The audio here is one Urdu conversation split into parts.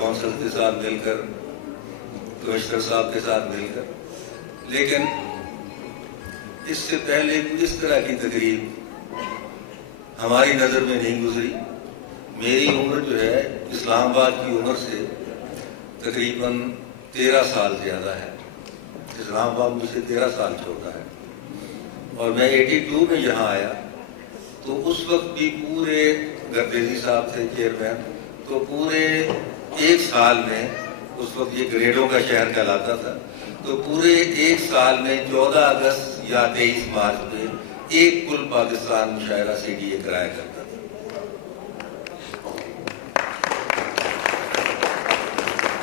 کونسل کے ساتھ مل کر، کمشنر صاحب کے ساتھ مل کر، لیکن اس سے پہلے اس طرح کی تقریب ہماری نظر میں نہیں گزری۔ میری عمر جو ہے اسلام آباد کی عمر سے تقریباً 13 سال زیادہ ہے۔ اسلام آباد مجھ سے 13 سال چھوٹا ہے، اور میں 82 میں یہاں آیا تو اس وقت بھی پورے گردیزی صاحب تھے چیئرمین، تو پورے ایک سال میں، اس وقت یہ گریڈوں کا شہر کہلاتا تھا، تو پورے ایک سال میں 14 اگست یا 23 مارچ پہ ایک کل پاکستان مشاعرہ CDA کرایا کرتا تھا۔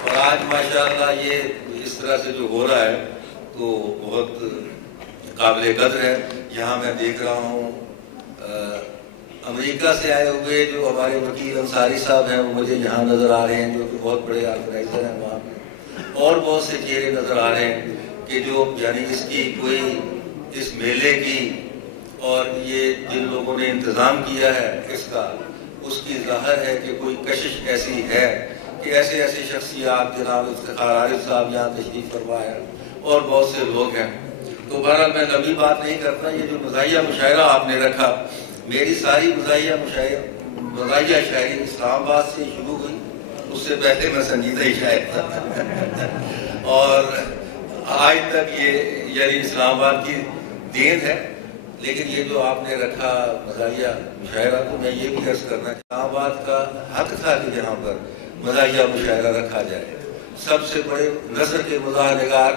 اور آج ماشاءاللہ یہ اس طرح سے جو ہو رہا ہے تو بہت قابل قدر ہے۔ یہاں میں دیکھ رہا ہوں امریکہ سے آئے ہوئے جو ہمارے وکیل انصاری صاحب ہیں، وہ مجھے یہاں نظر آ رہے ہیں، جو کہ بہت بڑے آرگنائزر ہیں وہاں پہ، اور بہت سے چہرے نظر آ رہے ہیں کہ جو یعنی اس کی کوئی اس میلے کی اور یہ جن لوگوں نے انتظام کیا ہے اس کا، اس کی ظاہر ہے کہ کوئی کشش ایسی ہے کہ ایسے ایسے شخصیات جناب افتخار عارف صاحب یہاں تشریف فرما ہے اور بہت سے لوگ ہیں۔ تو بہرحال میں لمبی بات نہیں کرتا۔ یہ جو مزاحیہ مشاعرہ آپ نے رکھا، میری ساری مزاحیہ شاعری اسلام آباد سے شروع ہوئی، اس سے پہلے میں سنجیدہ ہی شاعر تھا، اور آج تک یہ یعنی اسلام آباد کی دین ہے۔ لیکن یہ جو آپ نے رکھا مزاحیہ مشاعرہ، تو میں یہ بھی عرض کرنا کہ اسلام آباد کا حق تھا کہ یہاں پر مزاحیہ مشاعرہ رکھا جائے۔ سب سے بڑے نثر کے مزاح نگار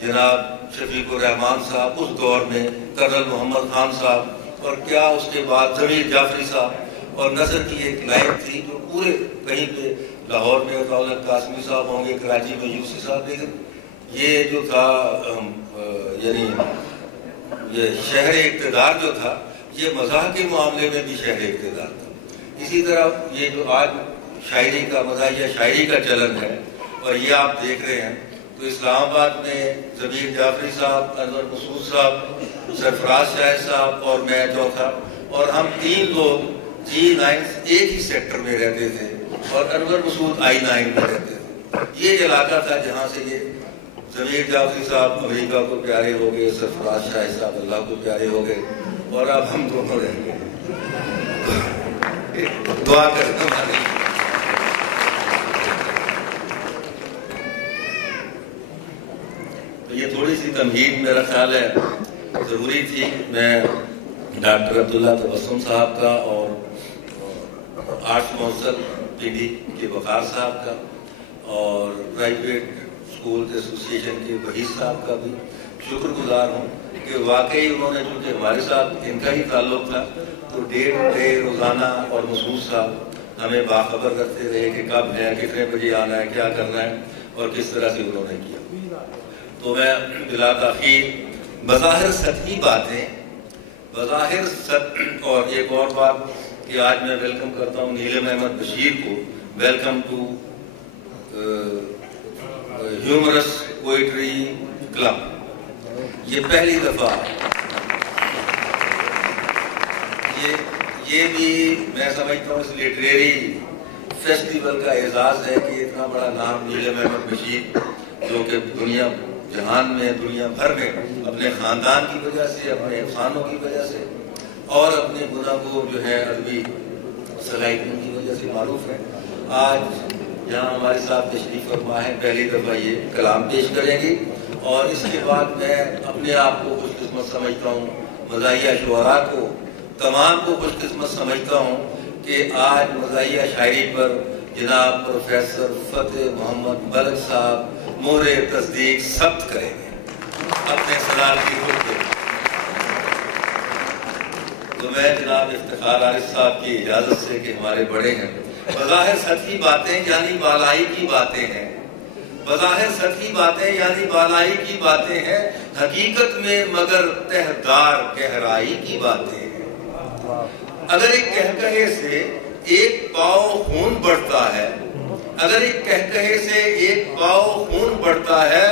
جناب شفیق الرحمان صاحب اس دور میں، کرنل محمد خان صاحب، اور کیا اس کے بعد ضمیر جعفری صاحب، اور نثر کی ایک لائن تھی جو پورے کہیں پہ لاہور میں دولت قاسمی صاحب ہوں گے، کراچی میں یوسی صاحب، لیکن یہ جو تھا یعنی یہ شہر اقتدار جو تھا، یہ مزاح کے معاملے میں بھی شہر اقتدار تھا۔ اسی طرح یہ جو آج شاعری کا مزاحیہ شاعری کا چلن ہے، اور یہ آپ دیکھ رہے ہیں، تو اسلام آباد میں ضمیر جعفری صاحب، انور مسعود صاحب، سرفراز شاہ صاحب اور میں چوتھا، اور ہم 3 لوگ G9 ایک ہی سیکٹر میں رہتے تھے، اور انور مسعود I9 میں رہتے تھے۔ یہ علاقہ تھا جہاں سے یہ ضمیر جعفری صاحب امریکہ کو پیارے ہو گئے، سرفراز شاہ صاحب اللہ کو پیارے ہو گئے، اور اب ہم دونوں رہ گئے۔ دعا کرنا ہمارے لیے۔ تو یہ تھوڑی سی تمہید میرا خیال ہے ضروری تھی۔ میں ڈاکٹر عبداللہ تبسم صاحب کا اور آرٹس کونسل PD کے وقار صاحب کا اور پرائیویٹ اسکول ایسوسی ایشن کے وحید صاحب کا بھی شکر گزار ہوں کہ واقعی انہوں نے، چونکہ ہمارے ساتھ ان کا ہی تعلق تھا، تو ڈے روزانہ اور مسعود صاحب ہمیں باخبر رکھتے رہے کہ کب ہے، کتنے بجے آنا ہے، کیا کرنا ہے، اور کس طرح سے انہوں نے کیا۔ تو میں بلا تاخیر بظاہر سطحی باتیں، اور ایک اور بات کہ آج میں ویلکم کرتا ہوں نیلم احمد بشیر کو، welcome to humorous poetry club. یہ پہلی دفعہ یہ بھی میں سمجھتا ہوں اس لٹریری فیسٹیول کا اعزاز ہے کہ اتنا بڑا نام نیلم احمد بشیر، جو کہ دنیا جہان میں، دنیا بھر میں اپنے خاندان کی وجہ سے، اپنے افسانوں کی وجہ سے، اور اپنے گناہگو جو ہے ادبی صلاحیتوں کی وجہ سے معروف ہے، آج یہاں ہمارے ساتھ تشریف فرما ہے۔ پہلی دفعہ یہ کلام پیش کریں گی، اور اس کے بعد میں اپنے آپ کو خوش قسمت سمجھتا ہوں، مزاحیہ شعراء کو تمام کو خوش قسمت سمجھتا ہوں کہ آج مزاحیہ شاعری پر جناب پروفیسر فتح محمد ملک صاحب مہر تصدیق ثبت کریں گے اپنے صدارتی کی خود پہ۔ تو میں جناب افتخار عارف صاحب کی اجازت سے کہ ہمارے بڑے ہیں، بظاہر سطحی باتیں یعنی بالائی کی باتیں ہیں، بظاہر سطحی باتیں یعنی بالائی کی باتیں ہیں، حقیقت میں مگر تہدار گہرائی کی باتیں ہیں۔ اگر ایک کہکہے سے ایک پاؤ خون بڑھتا ہے، اگر ایک کہکہے سے ایک پاؤ خون بڑھتا ہے،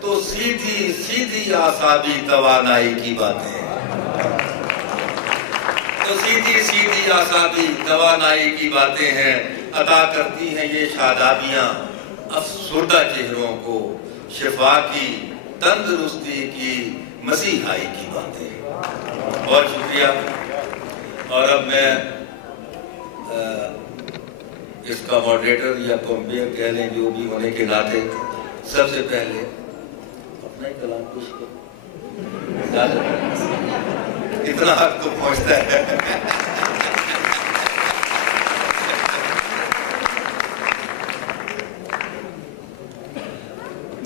تو سیدھی سیدھی اعصابی توانائی کی باتیں ہیں، تو سیدھی سیدھی اعصابی توانائی کی باتیں ہیں۔ عطا کرتی ہیں یہ شادابیاں افسردہ چہروں کو، شفا کی، تندرستی کی، مسیحائی کی باتیں۔ بہت شکریہ۔ اور اب میں اس کا ماڈریٹر یا کمپیئر کہہ لیں جو بھی ہونے کے ناطے سب سے پہلے اپنا ہی کلام پیش کروں، اتنا حق تو پہنچتا ہے۔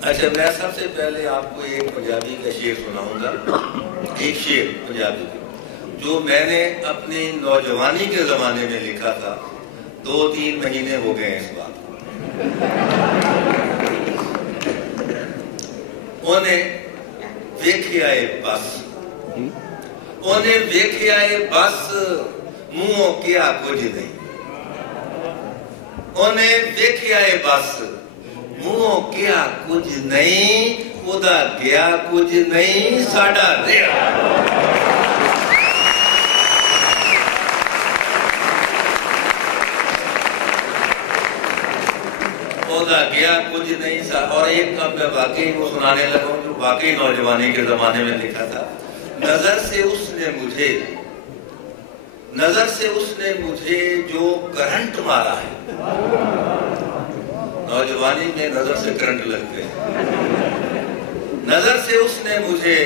اچھا، میں سب سے پہلے آپ کو ایک پنجابی کا شعر سناؤں گا، ایک شعر پنجابی کا جو میں نے اپنی نوجوانی کے زمانے میں لکھا تھا، 2-3 مہینے ہو گئے ہیں اس بات کو۔ انہیں ویکھیا ہے بس، انہیں ویکھیا ہے بس، منہوں کیا کچھ نہیں، انہیں ویکھیا ہے بس، منہوں کیا کچھ نہیں، خدا گیا کچھ نہیں، ساڈا رہا۔ خدا گیا کچھ نہیں۔ اور ایک اب میں واقعی وہ سنانے لگا ہوں جو واقعی نوجوانی کے زمانے میں لکھا تھا۔ نظر سے اس نے مجھے جو کرنٹ مارا ہے، نوجوانی میں نظر سے کرنٹ لگتے ہیں، نظر سے اس نے مجھے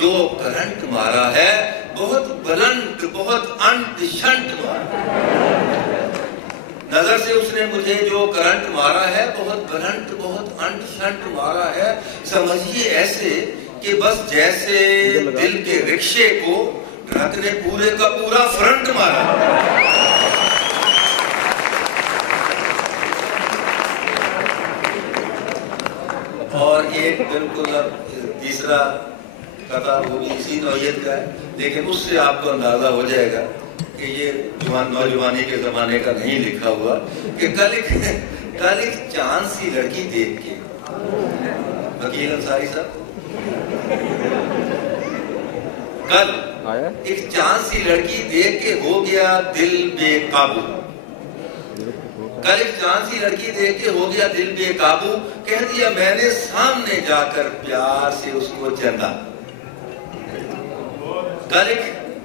جو کرنٹ مارا ہے، بہت بلند، بہت انٹ شنٹ مارا۔ نظر سے اس نے مجھے جو کرنٹ مارا ہے، بہت بلند، بہت انٹ شنٹ مارا ہے، سمجھیے ایسے کہ بس جیسے دل کے رکشے کو ٹرک نے پورے کا پورا فرنٹ مارا۔ اور ایک بالکل اب تیسرا قطعہ وہ بھی اسی نوعیت کا ہے، لیکن اس سے آپ کو اندازہ ہو جائے گا کہ یہ نوجوانی کے زمانے کا نہیں لکھا ہوا، کہ کل ایک چاند سی لڑکی دیکھ کے، وکیل انصاری صاحب، کل ایک چاند سی لڑکی دیکھ کے ہو گیا دل بے قابو، کل ایک چاند سی لڑکی دیکھ کے ہو گیا دل بے قابو، کہہ دیا میں نے سامنے جا کر پیار سے اس کو چندا۔ کل ایک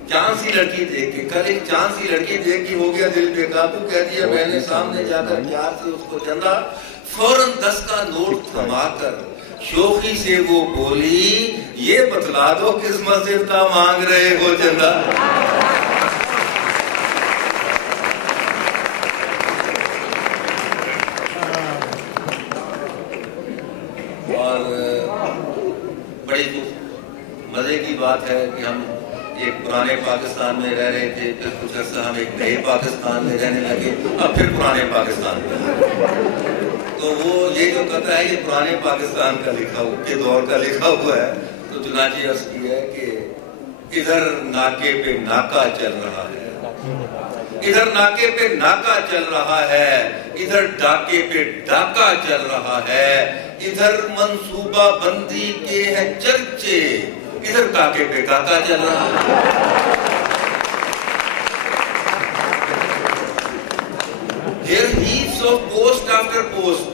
چاند سی لڑکی دیکھ کے ہو گیا دل بے قابو، کہہ دیا میں نے سامنے جا کر پیار سے اس کو چندا۔ فوراً 10 کا نوٹ تھما کر شوخی سے وہ بولی، یہ بتلا دو کس مسجد کا مانگ رہے ہو چندہ۔ اور بڑی مزے کی بات ہے کہ ہم ایک پرانے پاکستان میں رہ رہے تھے، پھر کچھ عرصہ ہم ایک نئے پاکستان میں رہنے لگے، اب پھر پرانے پاکستان میں۔ تو وہ یہ جو قطعہ ہے یہ پرانے پاکستان کا لکھا ہوا کے دور کا لکھا ہوا ہے، تو چنانچہ عرض کی ہے کہ ادھر ناکے پہ ناکا چل رہا ہے، ادھر ناکے پہ ناکا چل رہا ہے، ادھر ڈاکے پہ ڈاکا چل رہا ہے، ادھر منصوبہ بندی کے ہیں چرچے، ادھر کاکے پہ کاکا چل رہا ہے۔ There are heaps of post after post,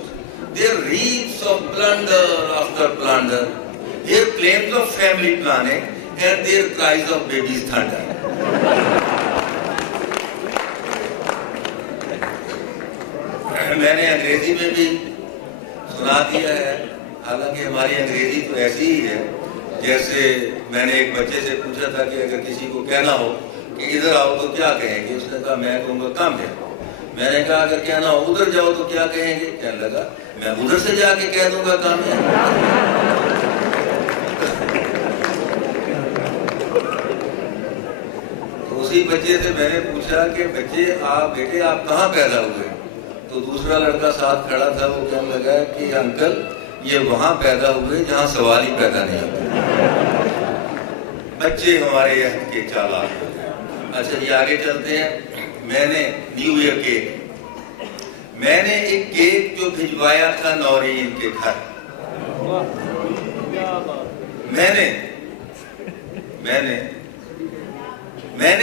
there are heaps of plunder after plunder, there are claims of family planning and there are cries of babies thunder. میں نے انگریزی میں بھی سنا دیا ہے، حالانکہ ہماری انگریزی تو ایسی ہی ہے جیسے میں نے ایک بچے سے پوچھا تھا کہ اگر کسی کو کہنا ہو کہ ادھر آؤ تو کیا کہیں گے، اس نے کہا میں کہوں گا کام ہے۔ میں نے کہا اگر کہنا ہو ادھر جاؤ تو کیا کہیں گے، کہنے لگا میں ادھر سے جا کے کہہ دوں گا کام ہے۔ تو اسی بچے سے میں نے پوچھا کہ بیٹے آپ کہاں پیدا ہوئے، تو دوسرا لڑکا ساتھ کھڑا تھا، وہ کہنے لگا کہ انکل یہ وہاں پیدا ہوئے جہاں سوال ہی پیدا نہیں ہوتے۔ بچے ہمارے عہد کے چالاک ہوتے ہیں۔ اچھا یہ آگے چلتے ہیں۔ میں نے نیو ایئر کیک، میں نے ایک کیک جو بھجوایا تھا نورین کے گھر، میں نے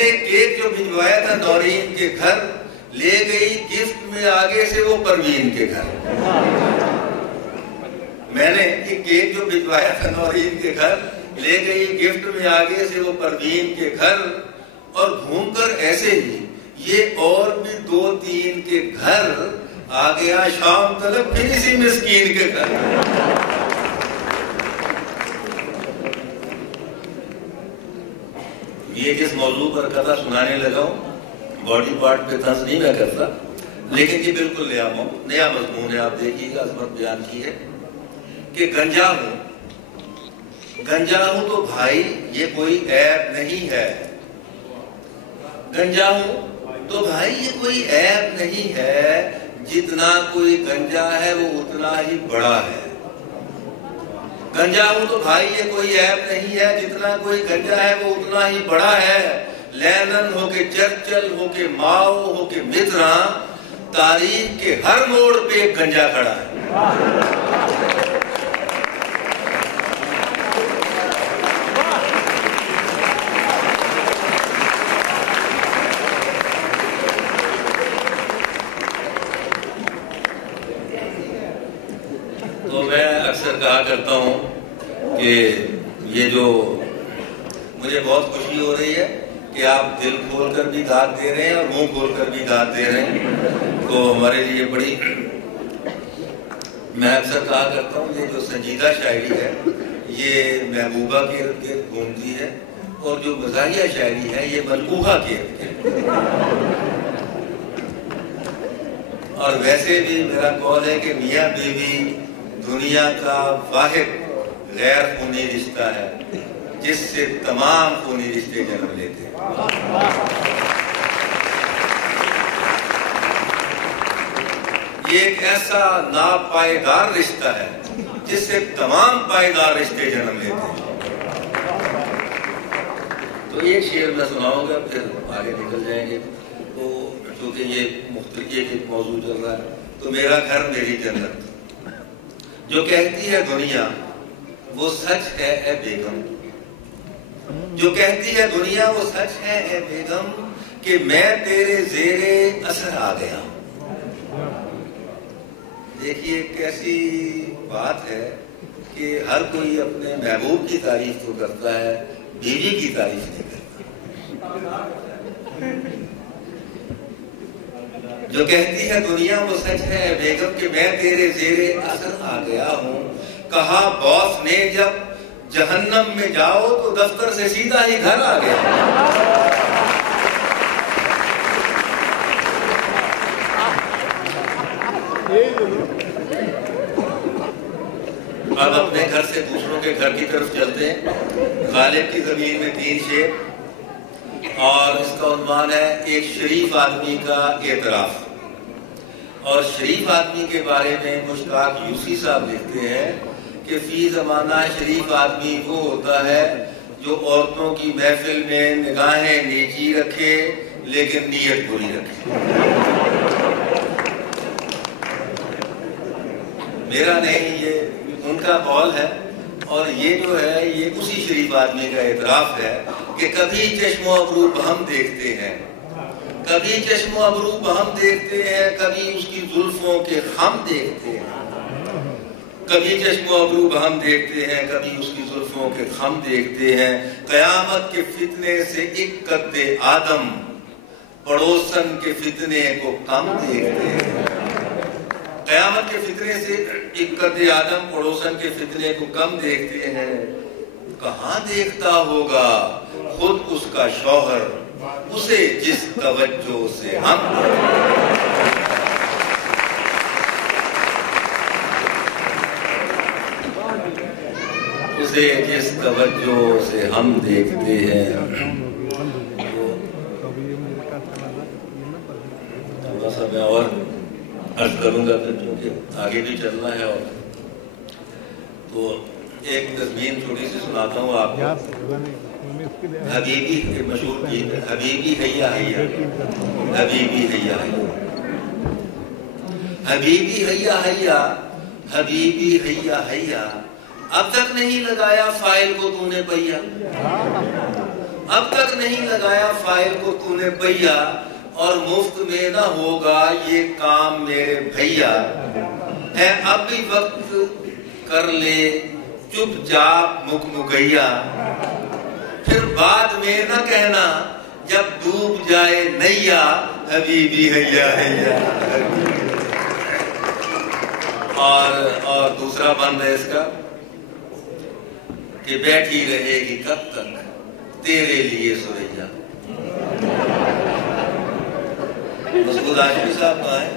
ایک کیک جو بھجوایا تھا نورین کے گھر، لے گئی گفٹ میں آگے سے وہ پروین کے گھر. میں نے ایک کیک جو بھجوایا تھا نورین کے گھر، لے گئی گفٹ میں آگے سے وہ پروین کے گھر، اور گھوم کر ایسے ہی یہ اور بھی 2-3 کے گھر آ گیا شام تلک پھر اسی مسکین کے گھر. یہ جس موضوع پر کتھا سنانے لگا ہوں، باڈی پارٹ پہ طنز نہیں میں کرتا، لیکن یہ بالکل نیا مضمون ہے. آپ دیکھیے گا، عظمت بیان کی ہے کہ گنجا ہوں تو بھائی یہ کوئی عیب نہیں ہے. گنجا ہوں تو بھائی یہ کوئی عیب نہیں ہے، جتنا کوئی گنجا ہے وہ اتنا ہی بڑا ہے. گنجا ہوں تو بھائی یہ کوئی عیب نہیں ہے، جتنا کوئی گنجا ہے وہ اتنا ہی بڑا ہے. لینن ہو کے چرچل ہو کے ماؤ ہو کے متراں، تاریخ کے ہر موڑ پہ ایک گنجا کھڑا ہے. تو میں اکثر کہا کرتا ہوں کہ یہ جو مجھے بہت خوشی ہو رہی ہے کہ آپ دل کھول کر بھی داد دے رہے ہیں اور منہ کھول کر بھی داد دے رہے ہیں، تو ہمارے لیے بڑی، میں اکثر کہا کرتا ہوں یہ جو سنجیدہ شاعری ہے یہ محبوبہ کے ارد گرد گھومتی ہے، اور جو مزاحیہ شاعری ہے یہ ملکوہا کے ارد گرد. اور ویسے بھی میرا قول ہے کہ میاں بیوی دنیا کا واحد غیر خونی رشتہ ہے جس سے تمام خونی رشتے جنم لیتے ہیں. یہ ایک ایسا ناپائیدار رشتہ ہے جس سے تمام پائیدار رشتے جنم لیتے ہیں. تو ایک شعر میں سناؤں گا، پھر آگے نکل جائیں گے. تو چونکہ یہ مختلف ایک موضوع چل رہا ہے، تو میرا گھر میری جنت. جو کہتی ہے دنیا وہ سچ ہے اے بیگم، جو کہتی ہے دنیا وہ سچ ہے اے بیگم، کہ میں تیرے زیرے اثر آ گیا. دیکھیے کیسی بات ہے کہ ہر کوئی اپنے محبوب کی تعریف تو کرتا ہے، بیوی کی تعریف نہیں کرتا. جو کہتی ہے دنیا وہ سچ ہے اے بیگم کہ میں تیرے زیرے اثر آ گیا ہوں. کہا باس نے جب جہنم میں جاؤ تو دفتر سے سیدھا ہی گھر آ گیا. اب اپنے گھر سے دوسروں کے گھر کی طرف چلتے ہیں. غالب کی زمین میں 3 شعر، اور اس کا عنوان ہے ایک شریف آدمی کا اعتراف. اور شریف آدمی کے بارے میں مشتاق یوسی صاحب لکھتے ہیں کہ فی زمانہ شریف آدمی وہ ہوتا ہے جو عورتوں کی محفل میں نگاہیں نیچی رکھے لیکن نیت بری رکھے. میرا نہیں، یہ ان کا قول ہے. اور یہ جو ہے یہ اسی شریف آدمی کا اعتراف ہے کہ کبھی چشم و ابرو بہم دیکھتے ہیں، کبھی چشم و ابرو بہم دیکھتے ہیں، کبھی اس کی زلفوں کے خم دیکھتے ہیں. کبھی چشم و ابرو بہم دیکھتے ہیں، کبھی اس کی زلفوں کے خم دیکھتے ہیں. قیامت کے فتنے سے ایک قد آدم، پڑوسن کے فتنے کو کم دیکھتے ہیں. قیامت کے فتنے سے ایک قد آدم، پڑوسن کے فتنے کو کم دیکھتے ہیں. کہاں دیکھتا ہوگا خود اس کا شوہر اسے جس توجہ سے ہم اسے جس توجہ سے ہم دیکھتے ہیں. تھوڑا سا میں اور عرض کروں گا پھر کیونکہ آگے بھی چلنا ہے. اور تو ایک تضمین چھوٹی سی سناتا ہوں آپ کو. حبیبی مشہور گیت ہے، حبیبی حیا حیا، حبیبی حیا حیا، حبیبی حیا حیا، حبیبی حیا حیا. اب تک نہیں لگایا فائل کو تو نے پہیا، اب تک نہیں لگایا فائل کو تو نے پہیا. اور مفت میں نہ ہوگا یہ کام میرے بھیا ہے، اب بھی وقت کر لے چپ چاپ مکمکیا، پھر بعد میں نہ کہنا جب ڈوب جائے نیا حبیبی حیا حیا۔ اور دوسرا بند ہے اس کا کہ بیٹھی رہے گی کب تک تیرے لیے سوریا۔ مسعود ہاشمی صاحب کہاں ہے؟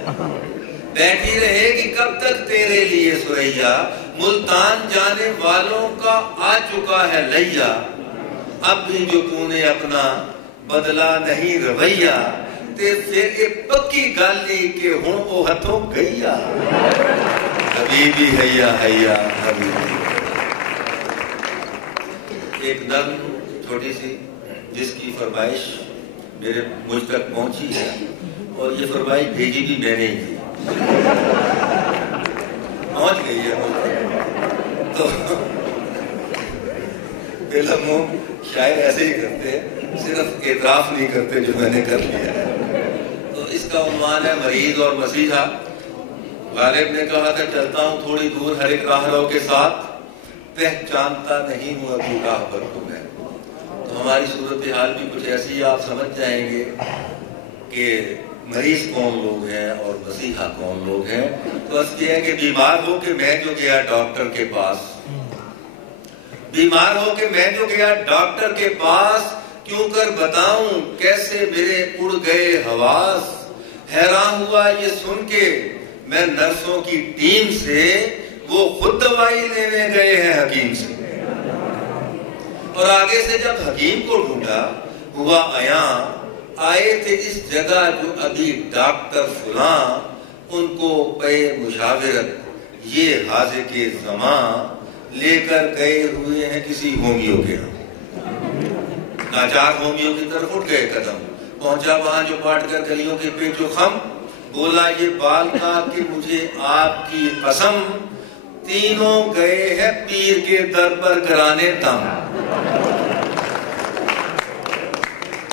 بیٹھی رہے گی کب تک تیرے لیے سوریا، ملتان جانے والوں کا آ چکا ہے لیا، اب بھی جو تو نے اپنا بدلا نہیں رویہ، تے پھر یہ پکی گالی کہ ہن او ہتھوں گئیا، حبیبی حیا حیا حبیبی۔ ایک نظم چھوٹی سی جس کی فرمائش مجھ تک پہنچی ہے، اور یہ فرمائش بھیجی بھی میں نے ہی تھی، پہنچ گئی ہے تو بلمو شاعر ایسے ہی کرتے ہیں، صرف اعتراف نہیں کرتے جو میں نے کر لیا ہے۔ تو اس کا عنوان ہے مریض اور مسیحا۔ غالب نے کہا تھا چلتا ہوں تھوڑی دور ہر ایک راہرو کے ساتھ، پہچانتا نہیں ہوں ابھی راہ پر کو میں۔ تو ہماری صورتحال بھی کچھ ایسی آپ سمجھ جائیں گے کہ مریض کون لوگ ہیں اور مسیحا کون لوگ ہیں۔ تو بس یہ ہے کہ بیمار ہو کہ میں جو گیا ڈاکٹر کے پاس، بیمار ہو کہ میں جو گیا ڈاکٹر کے پاس، کیوں کر بتاؤں کیسے میرے اڑ گئے حواس، حیران ہوا یہ سن کے میں نرسوں کی ٹیم سے، وہ خود دوائی لینے گئے ہیں حکیم سے، اور آگے سے جب حکیم کو ڈھونڈا ہوا عیاں، آئے تھے اس جگہ جو ابھی ڈاکٹر فلاں، ان کو پے مشاورت یہ حاضر کے زمان، لے کر گئے ہوئے ہیں کسی ہومیو کے ہاں۔ ناچار ہومیو کی طرف اٹھ گئے قدم، پہنچا وہاں جو پاٹ کر گلیوں کے پیچ و خم، بولا یہ بال کا کہ مجھے آپ کی قسم، تینوں گئے ہیں پیر کے در پر کرانے دم،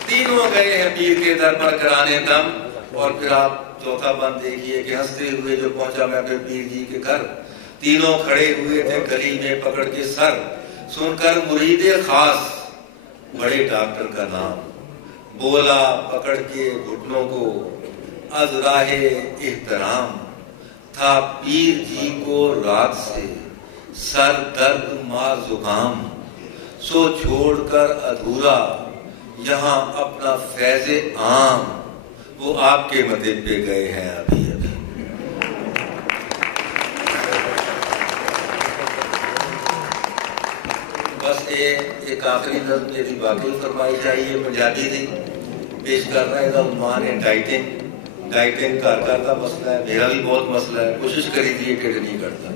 تینوں گئے ہیں پیر کے در پر کرانے دم۔ اور پھر آپ چوتھا بند دیکھیے کہ ہنستے ہوئے جو پہنچا میں پھر پیر جی کے گھر، تینوں کھڑے ہوئے تھے گلی میں پکڑ کے سر، سن کر مرید خاص بڑے ڈاکٹر کا نام، بولا پکڑ کے گھٹنوں کو از راہ احترام، تھا پیر جی کو رات سے سر درد مار زکام، سو چھوڑ کر ادھورا یہاں اپنا فیض عام، وہ آپ کے مدد پہ گئے ہیں ابھی ابھی۔ بس ایک آخری نظم میری باقی فرمائی چاہیے، پنجابی تھی، پیش کر رہا ہے کا عنوان ہے ڈائٹنگ۔ ڈائٹنگ گھر گھر کا مسئلہ ہے، میرا بھی بہت مسئلہ ہے، کوشش کری تھی ٹیڑھ نہیں کرتا،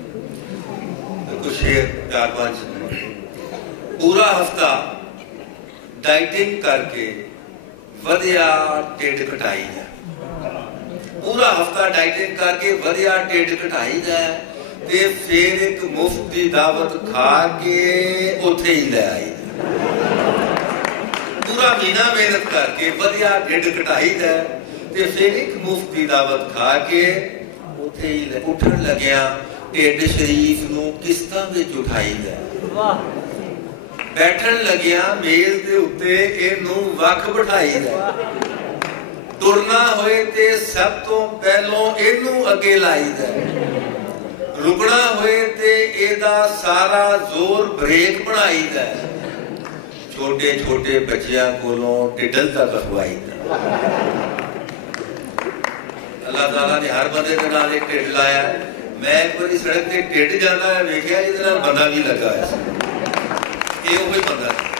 کچھ شعر 4-5 پورا ہفتہ ڈائٹنگ کر کے ودیا ٹیڑھ کٹائی جائے، پورا ہفتہ ڈائٹنگ کر کے ودیا ٹیڑھ کٹائی جائے، تے پھر ایک مفت دی دعوت کھا کے اتھے ہی لے آئی جائے، پورا مہینہ محنت کر کے ودیا ٹیڑھ کٹائی جائے، تے پھر ایک مفت دی دعوت کھا کے اتھے ہی لے اٹھن لگیا، ٹیڑھ شریف نو قسطاں وچ اٹھائی جائے، بیٹھن لگیا میز دے اتے اینوں وکھ بٹھائی جائے، ٹرنا ہوئے تے سب تو پہلوں اینوں اگے لائی جائے، رکنا ہوئے تے ایدہ سارا زور بریک بنائی جائے، چھوٹے چھوٹے بچیاں کولوں ٹڈل تک رکھوائی جائے۔ اللہ تعالیٰ نے ہر بندے کے نال ایک ٹڈ لایا ہے، میں ایک بڑی سڑک تے ٹڈ جانا ہے ویکھیا جس بندہ بھی لگا ہے، یہ وہی بندہ ہے۔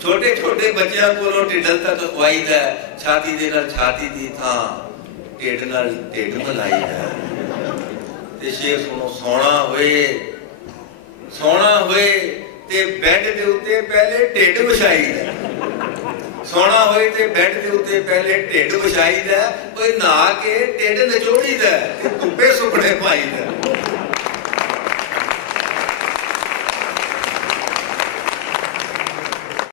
چھوٹے چھوٹے بچیاں کولوں ٹڈل تک رکھوائی جائے، چھاتی دے نال چھاتی دی تھاں ٹڈ نال ٹڈ ملائی جائے۔ تے شیر سنو، سونا ہوئے تے بیڈ دے اتے پہلے ٹھڈ بچھائی جائے، سونا ہوئے تے بیڈ دے اتے پہلے ٹھڈ بچھائی جائے، کوئی نہا کے ٹھڈ نچوڑی جائے، دھوپے سکڑے پائی جائے۔